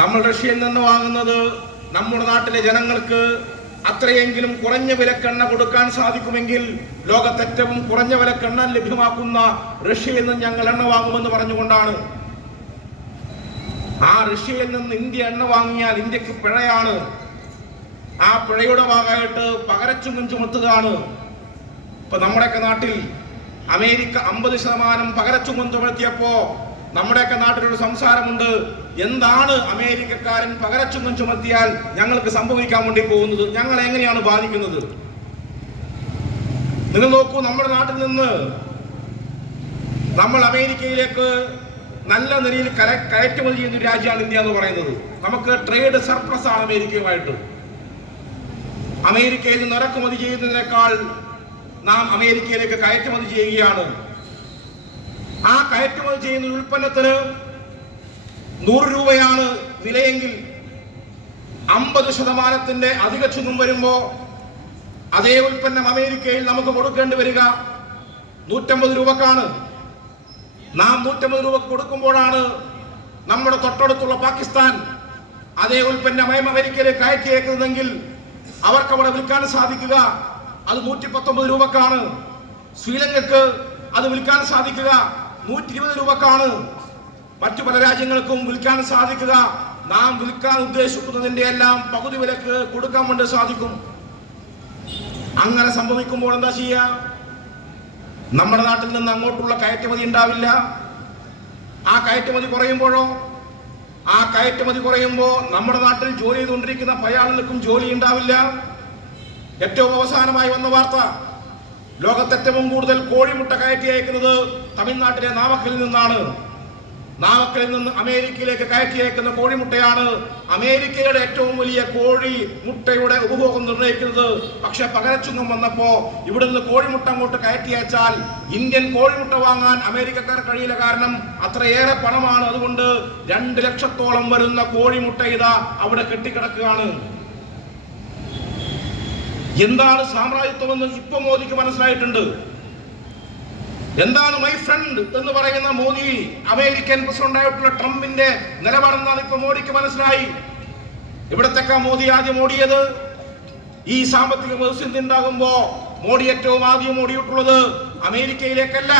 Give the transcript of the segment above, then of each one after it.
നമ്മൾ റഷ്യയിൽ നിന്ന് വാങ്ങുന്നത് നമ്മുടെ നാട്ടിലെ ജനങ്ങൾക്ക് അത്രയെങ്കിലും കുറഞ്ഞ വിലക്കെണ്ണ കൊടുക്കാൻ സാധിക്കുമെങ്കിൽ ലോകത്തേറ്റവും കുറഞ്ഞ വിലക്കെണ്ണ ലഭ്യമാക്കുന്ന റഷ്യയിൽ നിന്ന് ഞങ്ങൾ എണ്ണ വാങ്ങുമെന്ന് പറഞ്ഞുകൊണ്ടാണ്. ആ റഷ്യയിൽ നിന്ന് ഇന്ത്യ എണ്ണ വാങ്ങിയാൽ ഇന്ത്യയ്ക്ക് പിഴയാണ്. ആ പിഴയുടെ ഭാഗമായിട്ട് പകരച്ചുങ്കം ചുമത്തുകയാണ് ഇപ്പൊ നമ്മുടെയൊക്കെ നാട്ടിൽ അമേരിക്ക അമ്പത് ശതമാനം പകരച്ചുങ്കം ചുമത്തിയപ്പോ നമ്മുടെയൊക്കെ നാട്ടിലൊരു സംസാരമുണ്ട്. എന്താണ് അമേരിക്കക്കാരൻ പകരച്ചൊന്നും ചുമത്തിയാൽ ഞങ്ങൾക്ക് സംഭവിക്കാൻ വേണ്ടി പോകുന്നത്? ഞങ്ങൾ എങ്ങനെയാണ് ബാധിക്കുന്നത്? നിങ്ങൾ നോക്കൂ നമ്മുടെ നാട്ടിൽ നിന്ന് നമ്മൾ അമേരിക്കയിലേക്ക് നല്ല നിലയിൽ കയറ്റുമതി ചെയ്യുന്ന ഒരു രാജ്യമാണ് ഇന്ത്യ എന്ന് പറയുന്നത്. നമുക്ക് ട്രേഡ് സർപ്ലസ് ആണ് അമേരിക്കയുമായിട്ട്. അമേരിക്കയിൽ നിന്ന് ഇറക്കുമതി ചെയ്യുന്നതിനേക്കാൾ നാം അമേരിക്കയിലേക്ക് കയറ്റുമതി ചെയ്യുകയാണ്. ആ കയറ്റുമതി ചെയ്യുന്ന ഉൽപ്പന്നത്തിന് നൂറ് രൂപയാണ് വിലയെങ്കിൽ അമ്പത് ശതമാനത്തിന്റെ അധിക ചുങ്കം വരുമ്പോ അതേ ഉൽപ്പന്നം അമേരിക്കയിൽ നമുക്ക് കൊടുക്കേണ്ടി വരിക. നൂറ്റമ്പത് രൂപക്കാണ്. നാം നൂറ്റമ്പത് രൂപ കൊടുക്കുമ്പോഴാണ് നമ്മുടെ തൊട്ടടുത്തുള്ള പാകിസ്ഥാൻ അതേ ഉൽപ്പന്നം അമേരിക്കയിലേക്ക് അയച്ചേക്കുന്നതെങ്കിൽ അവർക്ക് അവിടെ വിൽക്കാൻ സാധിക്കുക. അത് നൂറ്റി പത്തൊമ്പത് രൂപക്കാണ്. ശ്രീലങ്കക്ക് അത് വിൽക്കാൻ സാധിക്കുക. നൂറ്റി ഇരുപത് രൂപക്കാണ്. മറ്റു പല രാജ്യങ്ങൾക്കും വിൽക്കാൻ സാധിക്കുക. നാം വിൽക്കാൻ ഉദ്ദേശിക്കുന്നതിന്റെ എല്ലാം പകുതി വിലക്ക് കൊടുക്കാൻ വേണ്ടി സാധിക്കും. അങ്ങനെ സംഭവിക്കുമ്പോൾ എന്താ ചെയ്യുക നമ്മുടെ നാട്ടിൽ നിന്ന് അങ്ങോട്ടുള്ള കയറ്റുമതി ഉണ്ടാവില്ല. ആ കയറ്റുമതി കുറയുമ്പോഴോ? ആ കയറ്റുമതി കുറയുമ്പോൾ നമ്മുടെ നാട്ടിൽ ജോലി ചെയ്തുകൊണ്ടിരിക്കുന്ന പല ആളുകൾക്കും ജോലി ഉണ്ടാവില്ല. ഏറ്റവും അവസാനമായി വന്ന വാർത്ത. ലോകത്തേറ്റവും കൂടുതൽ കോഴിമുട്ട കയറ്റി അയക്കുന്നത് തമിഴ്നാട്ടിലെ നാമക്കലിൽ നിന്നാണ്. നാമക്കലിൽ നിന്ന് അമേരിക്കയിലേക്ക് കയറ്റി അയക്കുന്ന കോഴിമുട്ടയാണ് അമേരിക്കയുടെ ഏറ്റവും വലിയ കോഴി മുട്ടയുടെ ഉപഭോഗം നിർണയിക്കുന്നത്. പക്ഷെ പകരച്ചുങ്കം വന്നപ്പോ ഇവിടുന്ന് കോഴിമുട്ട അങ്ങോട്ട് കയറ്റി അയച്ചാൽ ഇന്ത്യൻ കോഴിമുട്ട വാങ്ങാൻ അമേരിക്കക്കാർ കഴിയില്ല. കാരണം അത്രയേറെ പണമാണ്. അതുകൊണ്ട് രണ്ട് ലക്ഷത്തോളം വരുന്ന കോഴിമുട്ട ഇതാ അവിടെ കെട്ടിക്കിടക്കുകയാണ്. എന്താണ് സാമ്രാജ്യത്വമെന്ന് ഇപ്പൊ മോദിക്ക് മനസ്സിലായിട്ടുണ്ട്. എന്താണ് മൈ ഫ്രണ്ട് എന്ന് പറയുന്ന മോദി അമേരിക്കൻ പ്രസിഡന്റായിട്ടുള്ള ട്രംപിന്റെ നിലപാടെന്താണ് ഇപ്പൊ മോദിക്ക് മനസ്സിലായി? ഇവിടത്തൊക്കെ മോദി ആദ്യം ഓടിയത്? ഈ സാമ്പത്തിക പ്രതിസന്ധി ഉണ്ടാകുമ്പോ മോഡി ഏറ്റവും ആദ്യം ഓടിയിട്ടുള്ളത് അമേരിക്കയിലേക്കല്ല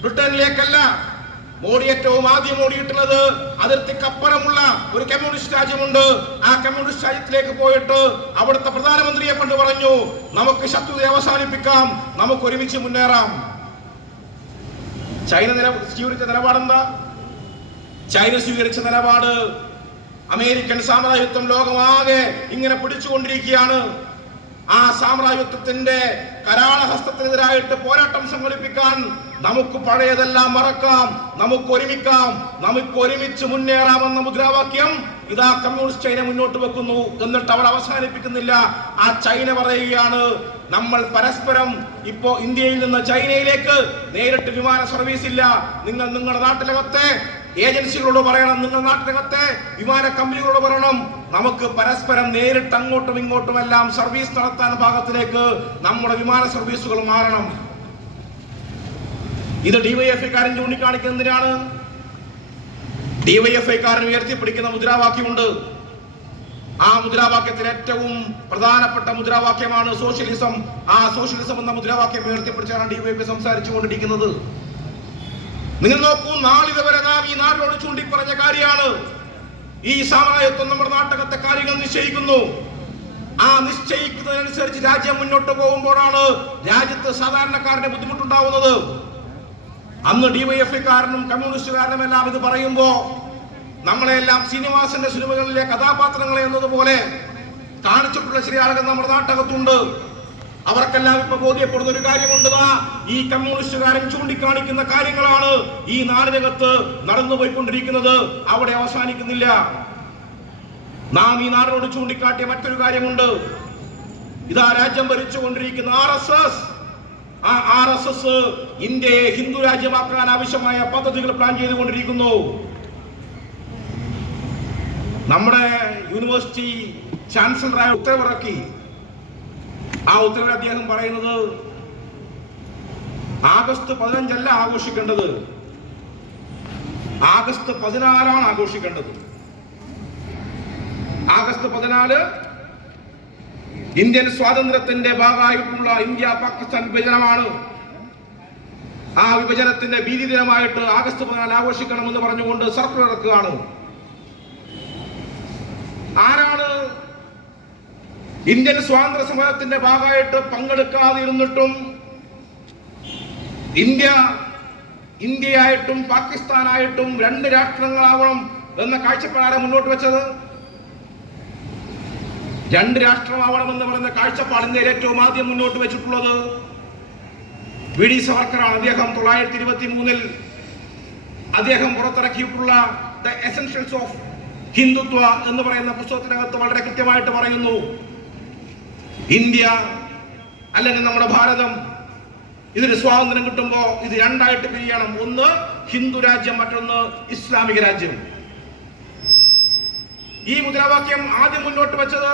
ബ്രിട്ടനിലേക്കല്ല. മോഡി ഏറ്റവും ആദ്യം ഓടിയിട്ടുള്ളത് അതിർത്തിക്കപ്പുറമുള്ള ഒരു കമ്മ്യൂണിസ്റ്റ് രാജ്യമുണ്ട്. ആ കമ്മ്യൂണിസ്റ്റ് രാജ്യത്തിലേക്ക് പോയിട്ട് അവിടുത്തെ പ്രധാനമന്ത്രിയെ കൊണ്ട് പറഞ്ഞു നമുക്ക് ശത്രുത അവസാനിപ്പിക്കാം നമുക്ക് ഒരുമിച്ച് മുന്നേറാം. ചൈന സ്വീകരിച്ച നിലപാടെന്താ? ചൈന സ്വീകരിച്ച നിലപാട് അമേരിക്കൻ സാമ്രാജ്യത്വം ലോകമാകെ ഇങ്ങനെ പിടിച്ചുകൊണ്ടിരിക്കുകയാണ്. ആ സാമ്രാജ്യത്വത്തിന്റെ കരാളഹസ്തത്തിനെതിരായിട്ട് പോരാട്ടം സംഘടിപ്പിക്കാൻ നമുക്ക് പഴയതെല്ലാം മറക്കാം. നമുക്ക് ഒരുമിക്കാം. നമുക്ക് ഒരുമിച്ച് മുന്നേറാമെന്ന മുദ്രാവാക്യം ഇതാ കമ്മ്യൂണിസ്റ്റ് ചൈന മുന്നോട്ട് വെക്കുന്നു എന്നിട്ട് അവർ അവസാനിപ്പിക്കുന്നില്ല. ആ ചൈന പറയുകയാണ് നമ്മൾ പരസ്പരം ഇപ്പോ ഇന്ത്യയിൽ നിന്ന് ചൈനയിലേക്ക് നേരിട്ട് വിമാന സർവീസ് ഇല്ല. നിങ്ങൾ നിങ്ങളുടെ നാട്ടിലകത്തെ ഏജൻസികളോട് പറയണം. നിങ്ങൾ നാട്ടിനകത്തെ വിമാന കമ്പനികളോട് പറയണം. നമുക്ക് പരസ്പരം നേരിട്ട് അങ്ങോട്ടും ഇങ്ങോട്ടും എല്ലാം സർവീസ് നടത്താൻ ഭാഗത്തിലേക്ക് നമ്മുടെ വിമാന സർവീസുകൾ മാറണം. ഇത് ഡിവൈഎഫ്ഐക്കാരൻ ചൂണ്ടിക്കാണിക്കുന്നതിനാണ് ഡിവൈഎഫ്ഐക്കാരൻ ഉയർത്തിപ്പിടിക്കുന്ന മുദ്രാവാക്യമുണ്ട്. ആ മുദ്രാവാക്യത്തിൽ ഏറ്റവും പ്രധാനപ്പെട്ട മുദ്രാവാക്യമാണ് സോഷ്യലിസം. ആ സോഷ്യലിസം എന്ന മുദ്രാവാക്യം ഉയർത്തിപ്പിടിച്ചാണ് ഡിവൈഎഫ്ഐ സംസാരിച്ചുകൊണ്ടിരിക്കുന്നത്. നിങ്ങൾ നോക്കൂ നാളിതുവരെ നാം ഈ നാടിനോട് ചൂണ്ടിപ്പറഞ്ഞ കാര്യമാണ്. ഈ സാമ്രാജ്യത്വം നമ്മുടെ നാട്ടകത്തെ കാര്യങ്ങൾ നിശ്ചയിക്കുന്നു. ആ നിശ്ചയിക്കുന്നതിനനുസരിച്ച് രാജ്യം മുന്നോട്ട് പോകുമ്പോഴാണ് രാജ്യത്ത് സാധാരണക്കാരന് ബുദ്ധിമുട്ടുണ്ടാവുന്നത്. അന്ന് ഡിവൈഎഫ്ഐക്കാരനും കമ്മ്യൂണിസ്റ്റുകാരനും എല്ലാം ഇത് പറയുമ്പോ നമ്മളെല്ലാം ശ്രീനിവാസന്റെ സിനിമകളിലെ കഥാപാത്രങ്ങളെ എന്നതുപോലെ കാണിച്ചിട്ടുള്ള ചില ആളുകൾ നമ്മുടെ നാട്ടകത്തുണ്ട്. അവർക്കെല്ലാം ഇപ്പൊ ബോധ്യപ്പെടുന്ന ഒരു കാര്യമുണ്ട് ഈ കമ്മ്യൂണിസ്റ്റുകാരൻ ചൂണ്ടിക്കാണിക്കുന്ന കാര്യങ്ങളാണ് ഈ നാടിനകത്ത് നടന്നുപോയിക്കൊണ്ടിരിക്കുന്നത്. അവിടെ അവസാനിക്കുന്നില്ല. നാം ഈ നാടിനോട് ചൂണ്ടിക്കാട്ടിയ മറ്റൊരു കാര്യമുണ്ട്. ഇതാ രാജ്യം ഭരിച്ചുകൊണ്ടിരിക്കുന്ന ആർ എസ് എസ് ആ ആർ എസ് എസ് ഇന്ത്യയെ ഹിന്ദു രാജ്യമാക്കാൻ ആവശ്യമായ പദ്ധതികൾ പ്ലാൻ ചെയ്തുകൊണ്ടിരിക്കുന്നു. നമ്മുടെ യൂണിവേഴ്സിറ്റി ചാൻസലറായ ഉത്തരവിറക്കി. ആ ഉത്തരവിൽ അദ്ദേഹം പറയുന്നത് ആഗസ്റ്റ് പതിനഞ്ചല്ല ആഘോഷിക്കേണ്ടത്. ആഗസ്റ്റ് പതിനാലാണ് ആഘോഷിക്കേണ്ടത്. ആഗസ്റ്റ് പതിനാല് ഇന്ത്യൻ സ്വാതന്ത്ര്യത്തിന്റെ ഭാഗമായിട്ടുള്ള ഇന്ത്യ പാകിസ്ഥാൻ വിഭജനമാണ്. ആ വിഭജനത്തിന്റെ ഭീതി ദിനമായിട്ട് ആഗസ്റ്റ് പതിനാല് ആഘോഷിക്കണമെന്ന് പറഞ്ഞുകൊണ്ട് സർക്കുലർ ഇറക്കുകയാണ്. ആരാണ് ഇന്ത്യൻ സ്വാതന്ത്ര്യ സമരത്തിന്റെ ഭാഗമായിട്ട് പങ്കെടുക്കാതിരുന്നിട്ടും ഇന്ത്യ ഇന്ത്യയായിട്ടും പാകിസ്ഥാനായിട്ടും രണ്ട് രാഷ്ട്രങ്ങളാവണം എന്ന കാഴ്ചപ്പാടാണ് മുന്നോട്ട് വെച്ചത്? രണ്ട് രാഷ്ട്രമാവണമെന്ന് പറയുന്ന കാഴ്ചപ്പാട് ഇന്ത്യയിൽ ഏറ്റവും ആദ്യം മുന്നോട്ട് വെച്ചിട്ടുള്ളത് വി ഡി സവർക്കറാണ്. അദ്ദേഹം തൊള്ളായിരത്തി ഇരുപത്തി മൂന്നിൽ അദ്ദേഹം പുറത്തിറക്കിയിട്ടുള്ള ദ എസൻഷ്യൽസ് ഓഫ് ഹിന്ദുത്വ എന്ന് പറയുന്ന പുസ്തകത്തിനകത്ത് വളരെ കൃത്യമായിട്ട് പറയുന്നു ഇന്ത്യ അല്ലെങ്കിൽ നമ്മുടെ ഭാരതം ഇതിന് സ്വാതന്ത്ര്യം കിട്ടുമ്പോൾ ഇത് രണ്ടായിട്ട് പിരിയണം. ഒന്ന് ഹിന്ദു രാജ്യം മറ്റൊന്ന് ഇസ്ലാമിക രാജ്യം. ഈ മുദ്രാവാക്യം ആദ്യം മുന്നോട്ട് വെച്ചത്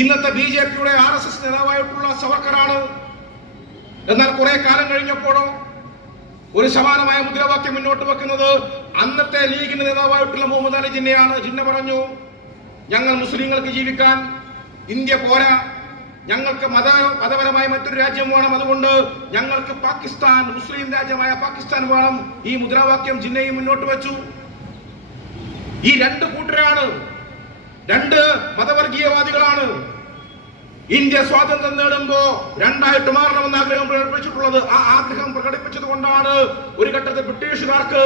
ഇന്നത്തെ ബി ജെ പിയുടെ ആർ എസ് എസ് നേതാവായിട്ടുള്ള സവർക്കറാണ്. എന്നാൽ കുറെ കാലം കഴിഞ്ഞപ്പോഴോ ഒരു സമാനമായ മുദ്രാവാക്യം മുന്നോട്ട് വെക്കുന്നത് അന്നത്തെ ലീഗിന്റെ നേതാവായിട്ടുള്ള മുഹമ്മദ് അലി ജിന്നയാണ്. ജിന്ന പറഞ്ഞു ഞങ്ങൾ മുസ്ലിങ്ങൾക്ക് ജീവിക്കാൻ ഇന്ത്യ പോരാ. ഞങ്ങൾക്ക് മത മതപരമായ മറ്റൊരു രാജ്യം വേണം. അതുകൊണ്ട് ഞങ്ങൾക്ക് പാകിസ്ഥാൻ മുസ്ലിം രാജ്യമായ പാകിസ്ഥാൻ വേണം. ഈ മുദ്രാവാക്യം ജിന്നയും മുന്നോട്ട് വെച്ചു. ഈ രണ്ട് കൂട്ടരാണ് രണ്ട് മതവർഗീയവാദികളാണ്. ഇന്ത്യ സ്വാതന്ത്ര്യം നേടുമ്പോ രണ്ടായിട്ട് മാറണമെന്ന് ആഗ്രഹം പ്രകടിപ്പിച്ചിട്ടുള്ളത് ആ ആഗ്രഹം പ്രകടിപ്പിച്ചത് കൊണ്ടാണ് ഒരു ഘട്ടത്തിൽ ബ്രിട്ടീഷുകാർക്ക്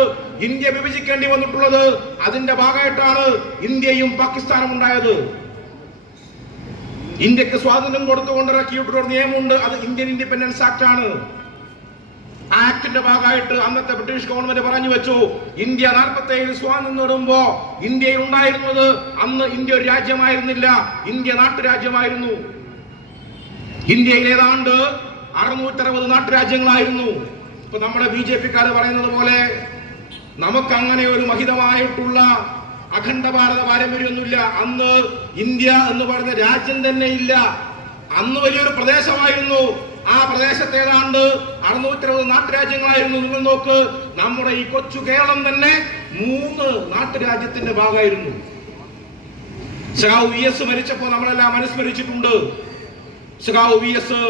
ഇന്ത്യ വിഭജിക്കേണ്ടി വന്നിട്ടുള്ളത്. അതിന്റെ ഭാഗമായിട്ടാണ് ഇന്ത്യയും പാകിസ്ഥാനും ഉണ്ടായത്. ഇന്ത്യയ്ക്ക് സ്വാതന്ത്ര്യം കൊടുത്തുകൊണ്ട് ഇറക്കിയിട്ടുള്ള ഒരു നിയമമുണ്ട് അത് ഇന്ത്യൻ ഇൻഡിപെൻഡൻസ് ആക്ട് ആണ് ആക്ടിന്റെ ഭാഗമായിട്ട് അന്നത്തെ ബ്രിട്ടീഷ് ഗവൺമെന്റ് പറഞ്ഞു വെച്ചു. ഇന്ത്യ നാൽപ്പത്തി ഏഴ് സ്വാതന്ത്ര്യം നേടുമ്പോ ഇന്ത്യയിൽ ഉണ്ടായിരുന്നത് അന്ന് ഇന്ത്യ ഒരു രാജ്യമായിരുന്നില്ല. ഇന്ത്യ നാട്ടുരാജ്യമായിരുന്നു. ഇന്ത്യയിൽ ഏതാണ്ട് അറുന്നൂറ്ററുപത് നാട്ടുരാജ്യങ്ങളായിരുന്നു. ഇപ്പൊ നമ്മുടെ ബി ജെ പിക്കാർ പറയുന്നത് പോലെ നമുക്ക് അങ്ങനെ ഒരു മഹിതമായിട്ടുള്ള അഖണ്ഡ ഭാരത പാരമ്പര്യമൊന്നുമില്ല. അന്ന് ഇന്ത്യ എന്ന് പറഞ്ഞ രാജ്യം തന്നെ ഇല്ല അന്ന് വലിയൊരു പ്രദേശമായിരുന്നു. ആ പ്രദേശത്ത് ഏതാണ്ട് അറുന്നൂറ്ററുപത് നാട്ടുരാജ്യങ്ങളായിരുന്നു. നോക്ക് നമ്മുടെ ഈ കൊച്ചു കേരളം തന്നെ മൂന്ന് നാട്ടുരാജ്യത്തിന്റെ ഭാഗമായിരുന്നു. സഖാവ് വി എസ് മരിച്ചപ്പോൾ നമ്മളെല്ലാം അനുസ്മരിച്ചിട്ടുണ്ട്. സഖാവ് വി എസ്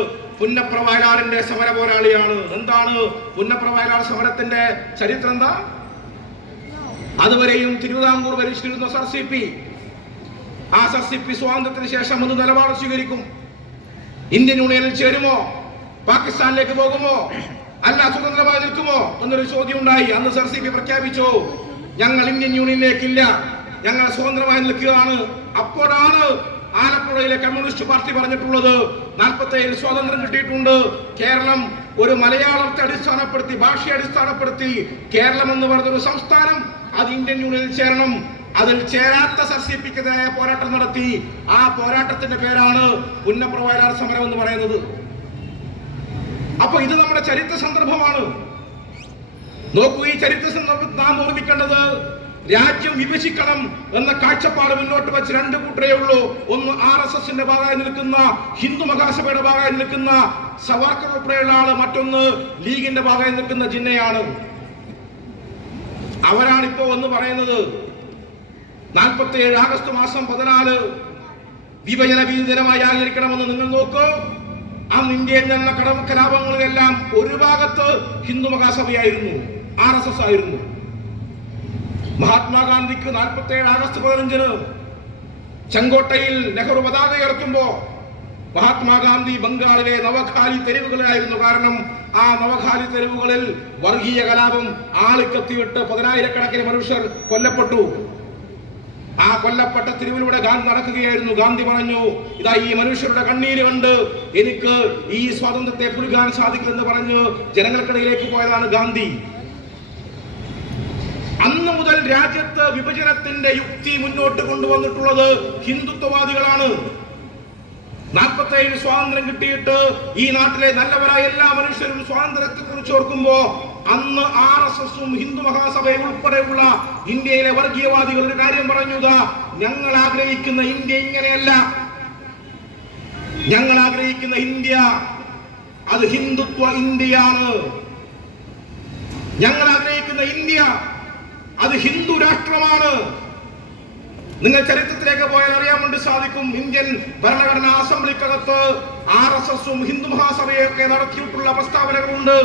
പുന്നപ്ര വയലാറിന്റെ സമര പോരാളിയാണ്. എന്താണ് പുന്നപ്ര വയലാർ സമരത്തിന്റെ ചരിത്രം എന്താ? അതുവരെയും തിരുവിതാംകൂർ ഭരിച്ചിരുന്ന സർ സി പി. ആ സർ സി പി സ്വാതന്ത്ര്യത്തിന് ശേഷം ഒന്ന് നിലപാട് സ്വീകരിക്കും. ഇന്ത്യൻ യൂണിയനിൽ ചേരുമോ? പാകിസ്ഥാനിലേക്ക് പോകുമോ? അല്ല സ്വതന്ത്രമായി നിൽക്കുമോ? എന്നൊരു ചോദ്യം ഉണ്ടായി അന്ന് സർ സി പി പ്രഖ്യാപിച്ചു. ഞങ്ങൾ ഇന്ത്യൻ യൂണിയനിലേക്കില്ല. ഞങ്ങൾ സ്വതന്ത്രമായി നിൽക്കുകയാണ്. അപ്പോഴാണ് ആലപ്പുഴയിലെ കമ്മ്യൂണിസ്റ്റ് പാർട്ടി പറഞ്ഞിട്ടുള്ളത്. നാൽപ്പത്തി ഏഴ് സ്വാതന്ത്ര്യം കിട്ടിയിട്ടുണ്ട്. കേരളം ഒരു മലയാളത്തെ അടിസ്ഥാനപ്പെടുത്തി ഭാഷയെ അടിസ്ഥാനപ്പെടുത്തി കേരളം എന്ന് പറഞ്ഞൊരു സംസ്ഥാനം അത് ഇന്ത്യൻ യൂണിയനിൽ ചേരണം. അതിൽ ചേരാത്ത സർസിപ്പിക്കെതിരായ പോരാട്ടം നടത്തി. ആ പോരാട്ടത്തിന്റെ പേരാണ് പുന്നപ്ര സമരം എന്ന് പറയുന്നത്. അപ്പൊ ഇത് നമ്മുടെ ചരിത്ര സന്ദർഭമാണ്. നോക്കൂ ഈ ചരിത്ര സന്ദർഭത്തിൽ നാം ഓർമ്മിക്കേണ്ടത് രാജ്യം വിഭജിക്കണം എന്ന കാഴ്ചപ്പാട് മുന്നോട്ട് വെച്ച് രണ്ട് കൂട്ടരേ ഉള്ളൂ. ഒന്ന് ആർ എസ് എസിന്റെ ഭാഗമായി നിൽക്കുന്ന ഹിന്ദു മഹാസഭയുടെ ഭാഗമായി നിൽക്കുന്ന സവാർക്കർ ഉൾപ്പെടെയുള്ള ആൾ മറ്റൊന്ന് ലീഗിന്റെ ഭാഗമായി നിൽക്കുന്ന ജിന്നയാണ്. അവരാണ് ഇപ്പോ ഒന്ന് പറയുന്നത് നാൽപ്പത്തി ഏഴ് ആഗസ്റ്റ് മാസം പതിനാല് വിഭജന ഭീതി ദിനമായി ആചരിക്കണമെന്ന് നിങ്ങൾ നോക്കൂ. അന്ന് ഇന്ത്യയിൽ നടന്ന കടമ കലാപങ്ങളിലെല്ലാം ഒരു ഭാഗത്ത് ഹിന്ദു മഹാസഭയായിരുന്നു ആർ എസ് എസ് ആയിരുന്നു. മഹാത്മാഗാന്ധിക്ക് നാൽപ്പത്തി ഏഴ് ആഗസ്റ്റ് പതിനഞ്ചിന് ചെങ്കോട്ടയിൽ നെഹ്റു പതാക ഉയർത്തുമ്പോ മഹാത്മാഗാന്ധി ബംഗാളിലെ നവഖാലി തെരുവുകളിലായിരുന്നു കാരണം ആ നവഖാലി തെരുവുകളിൽ വർഗീയ കലാപം ആളിക്കത്തിയിട്ട് പതിനായിരക്കണക്കിന് മനുഷ്യർ കൊല്ലപ്പെട്ടു. ആ കൊല്ലപ്പെട്ട തെരുവിലൂടെ ഗാന്ധി നടക്കുകയായിരുന്നു. ഗാന്ധി പറഞ്ഞു ഇതാ ഈ മനുഷ്യരുടെ കണ്ണീര് കണ്ട് എനിക്ക് ഈ സ്വാതന്ത്ര്യത്തെ പുലുകാൻ സാധിക്കുമെന്ന് പറഞ്ഞു ജനങ്ങൾക്കിടയിലേക്ക് പോയതാണ് ഗാന്ധി. അന്ന് മുതൽ രാജ്യത്ത് വിഭജനത്തിന്റെ യുക്തി മുന്നോട്ട് കൊണ്ടുവന്നിട്ടുള്ളത് ഹിന്ദുത്വവാദികളാണ്. നാൽപ്പത്തേഴ് സ്വാതന്ത്ര്യം കിട്ടിയിട്ട് ഈ നാട്ടിലെ നല്ലവരായ എല്ലാ മനുഷ്യരും സ്വാതന്ത്ര്യത്തെ കുറിച്ച് ഓർക്കുമ്പോ അന്ന് ആർ എസ് എസും ഹിന്ദു മഹാസഭയും ഉൾപ്പെടെയുള്ള ഇന്ത്യയിലെ വർഗീയവാദികൾ ഒരു കാര്യം പറഞ്ഞുക ഞങ്ങൾ ആഗ്രഹിക്കുന്ന ഇന്ത്യ ഇങ്ങനെയല്ല. ഞങ്ങൾ ആഗ്രഹിക്കുന്ന ഇന്ത്യ അത് ഹിന്ദുത്വ ഇന്ത്യയാണ്. ഞങ്ങൾ ആഗ്രഹിക്കുന്ന ഇന്ത്യ അത് ഹിന്ദു രാഷ്ട്രമാണ്. നിങ്ങൾ ചരിത്രത്തിലേക്ക് പോയാൽ അറിയാൻ വേണ്ടി സാധിക്കും ഇന്ത്യൻ ഭരണഘടനാ അസംബ്ലിക്കകത്ത് ആർ എസ് എസും ഹിന്ദു മഹാസഭയൊക്കെ നടത്തിയിട്ടുള്ള പ്രസ്താവനകളുണ്ട്.